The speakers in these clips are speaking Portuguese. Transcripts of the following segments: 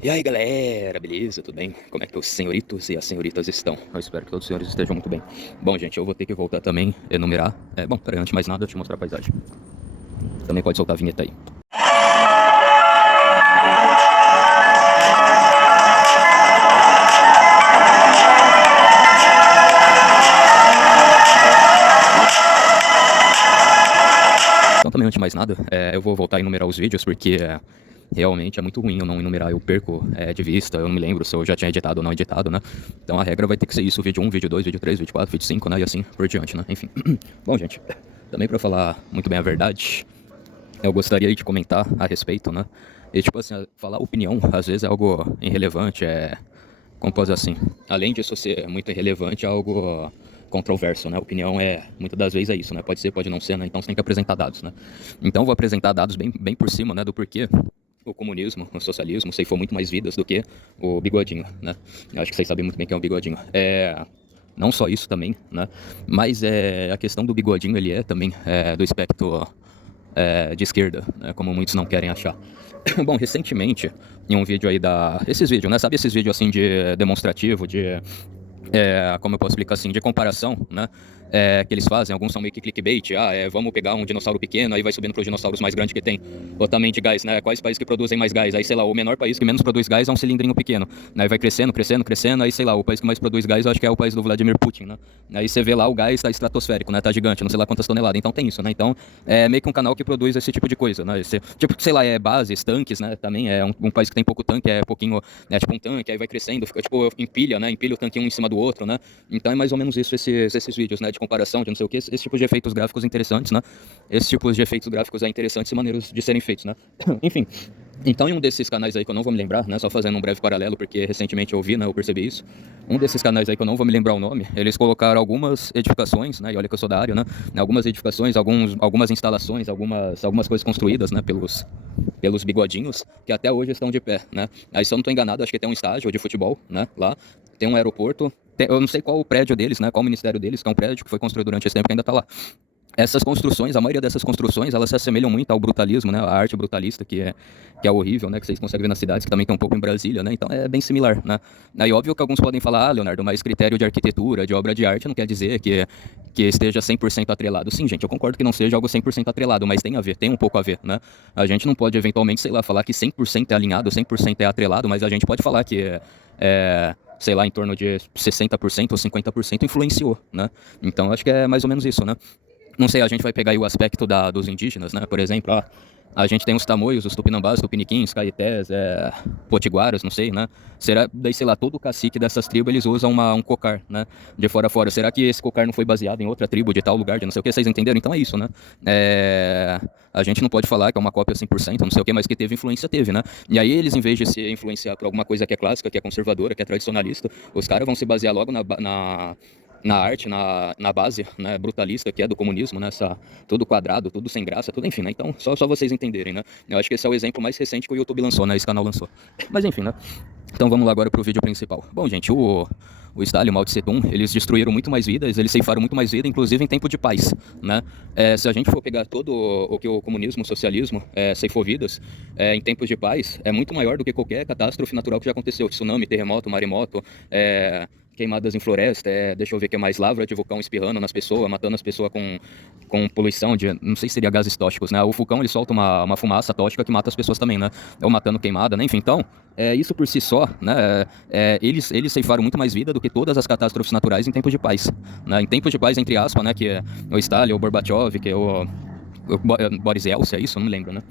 E aí galera, beleza? Tudo bem? Como é que os senhoritos e as senhoritas estão? Eu espero que todos os senhores estejam muito bem. Bom, gente, eu vou ter que voltar também, enumerar. Bom, peraí, antes de mais nada, eu te mostrar a paisagem. Também pode soltar a vinheta aí. Então, também antes de mais nada, eu vou voltar a enumerar os vídeos, porque realmente é muito ruim eu não enumerar, eu perco de vista, eu não me lembro se eu já tinha editado ou não editado, né? Então a regra vai ter que ser isso, vídeo 1, vídeo 2, vídeo 3, vídeo 4, vídeo 5, né? E assim por diante, né? Enfim. Bom, gente, também pra falar muito bem a verdade, eu gostaria de comentar a respeito, né? E tipo assim, falar opinião às vezes é algo irrelevante, como posso dizer assim, além disso ser muito irrelevante, é algo controverso, né? Opinião muitas das vezes é isso, né? Pode ser, pode não ser, né? Então você tem que apresentar dados, né? Então eu vou apresentar dados bem por cima, né? Do porquê o comunismo, o socialismo, ceifou muito mais vidas do que o bigodinho, né? Eu acho que vocês sabem muito bem quem é o bigodinho. Não só isso também, né? Mas a questão do bigodinho, ele também do espectro de esquerda, né? Como muitos não querem achar. Bom, recentemente, em um vídeo aí esses vídeos, né? Sabe esses vídeos assim de demonstrativo, como eu posso explicar assim, de comparação, né? Que eles fazem, alguns são meio que clickbait, vamos pegar um dinossauro pequeno, aí vai subindo para os dinossauros mais grandes que tem. Ou também de gás, né? Quais países que produzem mais gás? Aí, sei lá, o menor país que menos produz gás é um cilindrinho pequeno. Aí vai crescendo, crescendo, crescendo, aí, sei lá, o país que mais produz gás, eu acho que é o país do Vladimir Putin, né? Aí você vê lá, o gás tá estratosférico, né? Tá gigante, não sei lá quantas toneladas. Então tem isso, né? Então, é meio que um canal que produz esse tipo de coisa, né? Tipo, sei lá, bases, tanques, né? Também é um país que tem pouco tanque, pouquinho, tipo um tanque, aí vai crescendo, fica tipo, empilha, né? Empilha o tanque um em cima do outro, né? Então é mais ou menos isso, esses vídeos, né, de comparação, de não sei o que, esse tipo de efeitos gráficos interessantes, né? Esses tipos de efeitos gráficos interessantes e maneiros de serem feitos, né? Enfim. Então, em um desses canais aí que eu não vou me lembrar, né, só fazendo um breve paralelo, porque recentemente eu vi, né, eu percebi isso. Um desses canais aí que eu não vou me lembrar o nome, eles colocaram algumas edificações, né, e olha que eu sou da área, né, algumas edificações, algumas instalações, algumas coisas construídas, né, pelos bigodinhos, que até hoje estão de pé, né. Aí, se eu não estou enganado, acho que tem um estádio de futebol, né, lá, tem um aeroporto, eu não sei qual o prédio deles, né, qual o ministério deles, que é um prédio que foi construído durante esse tempo que ainda está lá. Essas construções, a maioria dessas construções, elas se assemelham muito ao brutalismo, né? A arte brutalista, que é horrível, né? Que vocês conseguem ver nas cidades, que também tem um pouco em Brasília, né? Então é bem similar, né? Aí óbvio que alguns podem falar, Leonardo, mas critério de arquitetura, de obra de arte, não quer dizer que esteja 100% atrelado. Sim, gente, eu concordo que não seja algo 100% atrelado, mas tem a ver, tem um pouco a ver, né? A gente não pode eventualmente, sei lá, falar que 100% é alinhado, 100% é atrelado, mas a gente pode falar que sei lá, em torno de 60% ou 50% influenciou, né? Então acho que é mais ou menos isso, né? Não sei, a gente vai pegar aí o aspecto dos indígenas, né? Por exemplo, a gente tem os tamoios, os tupinambás, tupiniquins, caetés, potiguaras, não sei, né? Será, daí, sei lá, todo o cacique dessas tribos, eles usam um cocar, né? De fora a fora. Será que esse cocar não foi baseado em outra tribo de tal lugar, de não sei o que? Vocês entenderam? Então é isso, né? A gente não pode falar que é uma cópia 100%, não sei o que, mas que teve influência, teve, né? E aí eles, em vez de se influenciar por alguma coisa que é clássica, que é conservadora, que é tradicionalista, os caras vão se basear logo na arte, na base, né, brutalista que é do comunismo, né, tudo quadrado, tudo sem graça, tudo, enfim, né, então só vocês entenderem, né, eu acho que esse é o exemplo mais recente que o YouTube lançou, né, esse canal lançou, mas enfim, né, então vamos lá agora pro vídeo principal. Bom, gente, o Stalin, o Mao Tse Tung, eles destruíram muito mais vidas, eles ceifaram muito mais vida, inclusive em tempo de paz, né? Se a gente for pegar todo o que o comunismo, o socialismo ceifou vidas em tempos de paz, é muito maior do que qualquer catástrofe natural que já aconteceu, tsunami, terremoto, maremoto, queimadas em floresta, deixa eu ver o que é mais, lavra de vulcão espirrando nas pessoas, matando as pessoas com poluição de, não sei se seria gases tóxicos, né? O vulcão, ele solta uma fumaça tóxica que mata as pessoas também, né? Ou matando queimada, né? Enfim, então, isso por si só, né? Eles ceifaram muito mais vida do que todas as catástrofes naturais em tempos de paz, né? Em tempos de paz, entre aspas, né? Que é o Stalin, o Gorbachev, que é o Boris Yeltsin, é isso? Não me lembro, né?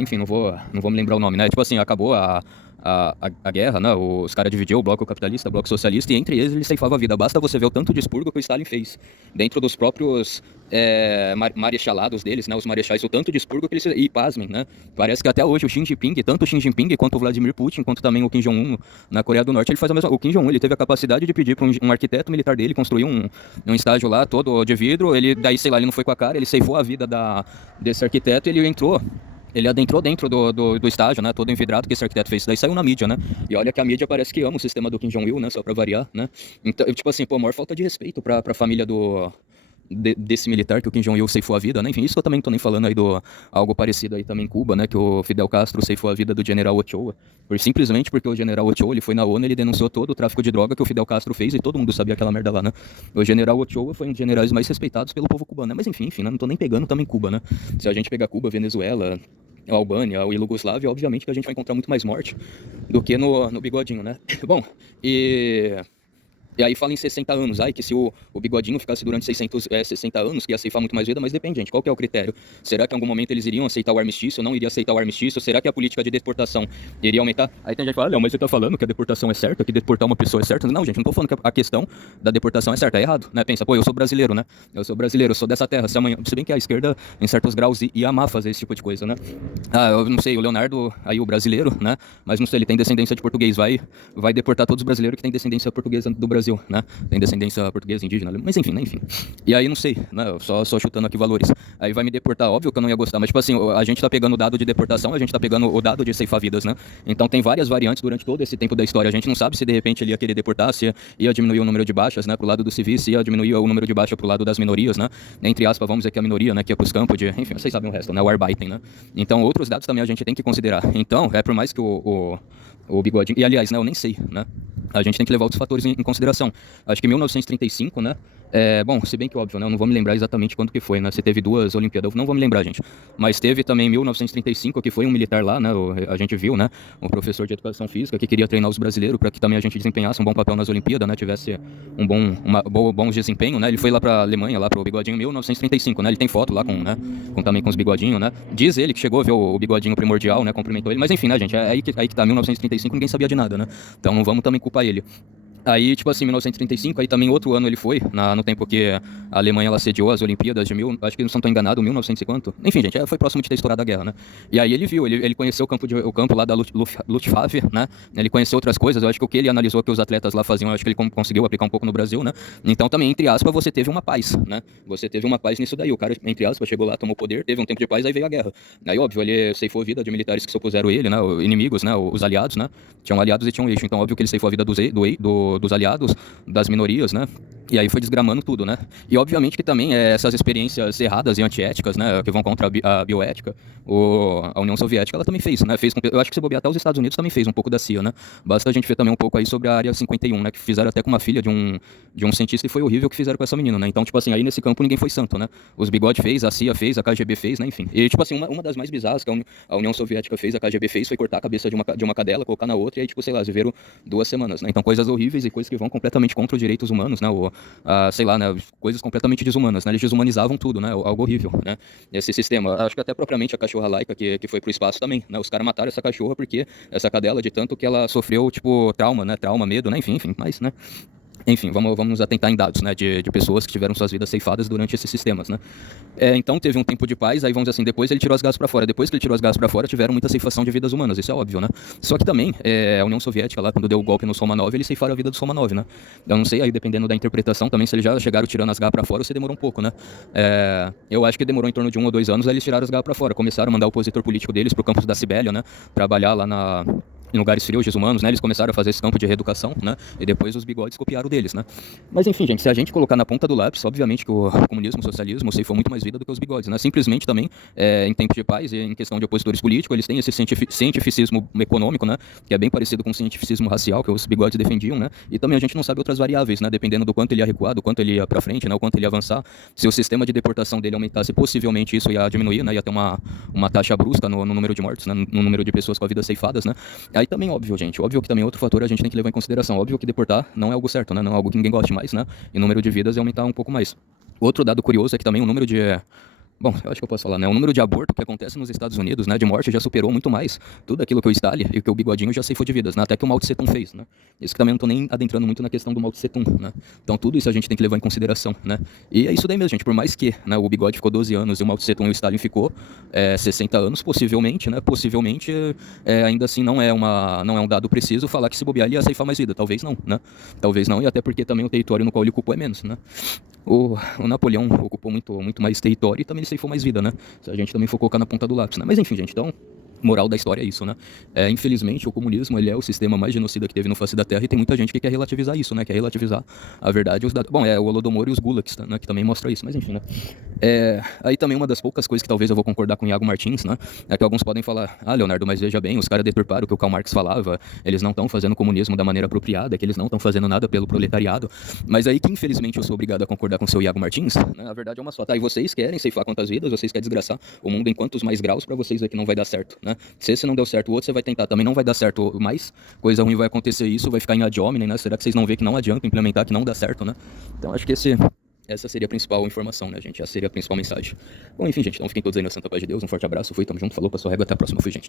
Enfim, não vou me lembrar o nome, né? Tipo assim, acabou a guerra, né? Os caras dividiu o bloco capitalista, o bloco socialista, e entre eles ceifavam a vida. Basta você ver o tanto de expurgo que o Stalin fez dentro dos próprios marechalados deles, né? Os marechais, o tanto de expurgo que eles... E pasmem, né? Parece que até hoje o Xi Jinping, tanto o Xi Jinping quanto o Vladimir Putin, quanto também o Kim Jong-un na Coreia do Norte, ele faz a mesma... O Kim Jong-un, ele teve a capacidade de pedir para um arquiteto militar dele construir um estádio lá, todo de vidro, ele, daí, sei lá, ele não foi com a cara, ele ceifou a vida desse arquiteto, ele adentrou dentro do estágio, né, todo envidrado que esse arquiteto fez. Daí saiu na mídia, né? E olha que a mídia parece que ama o sistema do Kim Jong-il, né? Só pra variar, né? Então, tipo assim, pô, a maior falta de respeito pra família desse militar que o Kim Jong-il ceifou a vida, né? Enfim, isso eu também não tô nem falando aí do algo parecido aí também em Cuba, né? Que o Fidel Castro ceifou a vida do general Ochoa, simplesmente porque o general Ochoa, ele foi na ONU, ele denunciou todo o tráfico de droga que o Fidel Castro fez e todo mundo sabia aquela merda lá, né? O general Ochoa foi um dos generais mais respeitados pelo povo cubano, né? Mas enfim, né? Não tô nem pegando também Cuba, né? Se a gente pegar Cuba, Venezuela, a Albânia, a Iugoslávia, obviamente que a gente vai encontrar muito mais morte do que no bigodinho, né? Bom, e aí fala em 60 anos, ai, que se o bigodinho ficasse durante 60 anos, que ia ceifar muito mais vida, mas depende, gente, qual que é o critério? Será que em algum momento eles iriam aceitar o armistício, não iria aceitar o armistício? Será que a política de deportação iria aumentar? Aí tem gente que fala, não, mas você tá falando que a deportação é certa, que deportar uma pessoa é certa? Não, gente, não tô falando que a questão da deportação é certa, é errado, né? Pensa, pô, eu sou brasileiro, né? Eu sou brasileiro, eu sou dessa terra, se bem que a esquerda, em certos graus, ia amar fazer esse tipo de coisa, né? Ah, eu não sei, o Leonardo, aí o brasileiro, né? Mas não sei, ele tem descendência de português, vai deportar todos os brasileiros que têm descendência portuguesa do Brasil, né? Tem descendência portuguesa, indígena, mas enfim, né, enfim. E aí, não sei, né, só chutando aqui valores. Aí vai me deportar, óbvio que eu não ia gostar, mas tipo assim, a gente tá pegando o dado de deportação, a gente tá pegando o dado de ceifar vidas, né? Então tem várias variantes durante todo esse tempo da história. A gente não sabe se de repente ele ia querer deportar, se ia diminuir o número de baixas, né, pro lado dos civis, se ia diminuir o número de baixas pro lado das minorias, né? Entre aspas, vamos dizer que a minoria, né, que ia pros campos de, enfim, vocês sabem o resto, né, o Arbeiten, né? Então outros dados também a gente tem que considerar. Então, por mais que o bigodinho, e aliás, né, eu nem sei, né? A gente tem que levar outros fatores em consideração. Acho que 1935, né? Bom, se bem que óbvio, né? Eu não vou me lembrar exatamente quando que foi, né? Se teve 2 Olimpíadas, eu não vou me lembrar, gente. Mas teve também 1935, que foi um militar lá, né? A gente viu, né? Um professor de educação física que queria treinar os brasileiros para que também a gente desempenhasse um bom papel nas Olimpíadas, né? Tivesse bom desempenho, né? Ele foi lá pra Alemanha, lá pro bigodinho, 1935, né? Ele tem foto lá também com os bigodinhos, né? Diz ele que chegou a ver o bigodinho primordial, né? Cumprimentou ele. Mas enfim, né, gente? Aí que tá, 1935, ninguém sabia de nada, né? Então não vamos também culpar ele. Aí, tipo assim, 1935, aí também outro ano ele foi, no tempo que a Alemanha ela sediou as Olimpíadas de acho que não estou enganado, 1950. Enfim, gente, foi próximo de ter estourado a guerra, né? E aí ele viu, ele conheceu o campo lá da Luftwaffe, né? Ele conheceu outras coisas, eu acho que o que ele analisou que os atletas lá faziam, eu acho que ele conseguiu aplicar um pouco no Brasil, né? Então também, entre aspas, você teve uma paz, né? Você teve uma paz nisso daí. O cara, entre aspas, chegou lá, tomou poder, teve um tempo de paz, aí veio a guerra. Aí, óbvio, ele ceifou a vida de militares que se opuseram a ele, né? Inimigos, né? Os aliados, né? Tinham aliados e tinham eixo. Então, óbvio que ele ceifou a vida dos aliados, das minorias, né? E aí foi desgramando tudo, né? E obviamente que também essas experiências erradas e antiéticas, né? Que vão contra a bioética, a União Soviética, ela também fez, né? Eu acho que se bobear até os Estados Unidos também fez um pouco da CIA, né? Basta a gente ver também um pouco aí sobre a Área 51, né? Que fizeram até com uma filha de um cientista e foi horrível o que fizeram com essa menina, né? Então, tipo assim, aí nesse campo ninguém foi santo, né? Os Bigode fez, a CIA fez, a KGB fez, né? Enfim. E, tipo assim, uma das mais bizarras que a União Soviética fez, a KGB fez, foi cortar a cabeça de uma cadela, colocar na outra e aí, tipo, sei lá, viveram 2 semanas, né? Então, coisas horríveis e coisas que vão completamente contra os direitos humanos, né? Sei lá, né? Coisas completamente desumanas, né? Eles desumanizavam tudo, né? Algo horrível, né? Esse sistema, acho que até propriamente a cachorra laica que foi pro espaço também, né? Os caras mataram essa cachorra porque essa cadela, de tanto que ela sofreu, tipo, trauma, né? Trauma, medo, né? Enfim, mas, né? Enfim, vamos nos atentar em dados, né, de pessoas que tiveram suas vidas ceifadas durante esses sistemas, né. Então teve um tempo de paz, aí vamos dizer assim, depois ele tirou as gases para fora. Depois que ele tirou as gases para fora, tiveram muita ceifação de vidas humanas, isso é óbvio, né. Só que também, a União Soviética lá, quando deu o golpe no Somanov, eles ceifaram a vida do Somanov, né. Eu não sei, aí dependendo da interpretação também, se eles já chegaram tirando as garras para fora ou se demorou um pouco, né. Eu acho que demorou em torno de 1 ou 2 anos, aí eles tiraram as garras para fora, começaram a mandar o opositor político deles pro campus da Sibéria, né, trabalhar lá em lugares frios, desumanos, né? Eles começaram a fazer esse campo de reeducação, né? E depois os bigodes copiaram deles, né? Mas enfim, gente, se a gente colocar na ponta do lápis, obviamente que o comunismo, o socialismo, ceifou muito mais vida do que os bigodes, né? Simplesmente também, em tempos de paz e em questão de opositores políticos, eles têm esse cientificismo econômico, né? Que é bem parecido com o cientificismo racial que os bigodes defendiam, né? E também a gente não sabe outras variáveis, né? Dependendo do quanto ele ia recuar, do quanto ele ia pra frente, né? O quanto ele ia avançar. Se o sistema de deportação dele aumentasse, possivelmente isso ia diminuir, né? Ia ter uma taxa brusca no número de mortes, né? No número de pessoas com a vida ceifadas, né? Aí também, óbvio, gente, óbvio que também outro fator a gente tem que levar em consideração. Óbvio que deportar não é algo certo, né? Não é algo que ninguém goste mais, né? E o número de vidas ia aumentar um pouco mais. Outro dado curioso é que também o número de... Bom, eu acho que eu posso falar, né? O número de aborto que acontece nos Estados Unidos, né, de morte, já superou muito mais tudo aquilo que o Stalin e que o Bigodinho já ceifou de vidas, né? Até que o Mao Tse Tung fez, né? Isso que também não tô nem adentrando muito na questão do Mao Tse Tung, né? Então tudo isso a gente tem que levar em consideração, né? E é isso daí mesmo, gente. Por mais que, né, o Bigode ficou 12 anos e o Mao Tse Tung e o Stalin ficou 60 anos, possivelmente, né? Possivelmente, ainda assim não é um dado preciso falar que se bobear ele ia ceifar mais vida. Talvez não, né? Talvez não, e até porque também o território no qual ele ocupou é menos, né? O Napoleão ocupou muito mais território e também ele ceifou mais vida, né? Se a gente também for colocar na ponta do lápis, né? Mas enfim, gente, então moral da história é isso, né? Infelizmente, o comunismo, ele é o sistema mais genocida que teve no face da Terra, e tem muita gente que quer relativizar isso, né? Quer relativizar a verdade e os dados. Bom, o Holodomor e os Gulags, né? Que também mostra isso, mas enfim, né? Aí também uma das poucas coisas que talvez eu vou concordar com o Iago Martins, né? É que alguns podem falar, Leonardo, mas veja bem, os caras deturparam o que o Karl Marx falava, eles não estão fazendo comunismo da maneira apropriada, que eles não estão fazendo nada pelo proletariado. Mas aí que infelizmente eu sou obrigado a concordar com o seu Iago Martins, né? A verdade é uma só, tá? E vocês querem ceifar quantas vidas, vocês querem desgraçar o mundo em quantos mais graus pra vocês ver que não vai dar certo, né? Se esse não deu certo, o outro você vai tentar, também não vai dar certo, mais coisa ruim vai acontecer, isso vai ficar em ad hominem, né? Será que vocês não vê que não adianta implementar, que não dá certo, né? Então acho que essa seria a principal informação, né, gente? Essa seria a principal mensagem. Bom, enfim, gente, então fiquem todos aí na santa paz de Deus. Um forte abraço, fui, tamo junto, falou, passou a régua, até a próxima, fui, gente.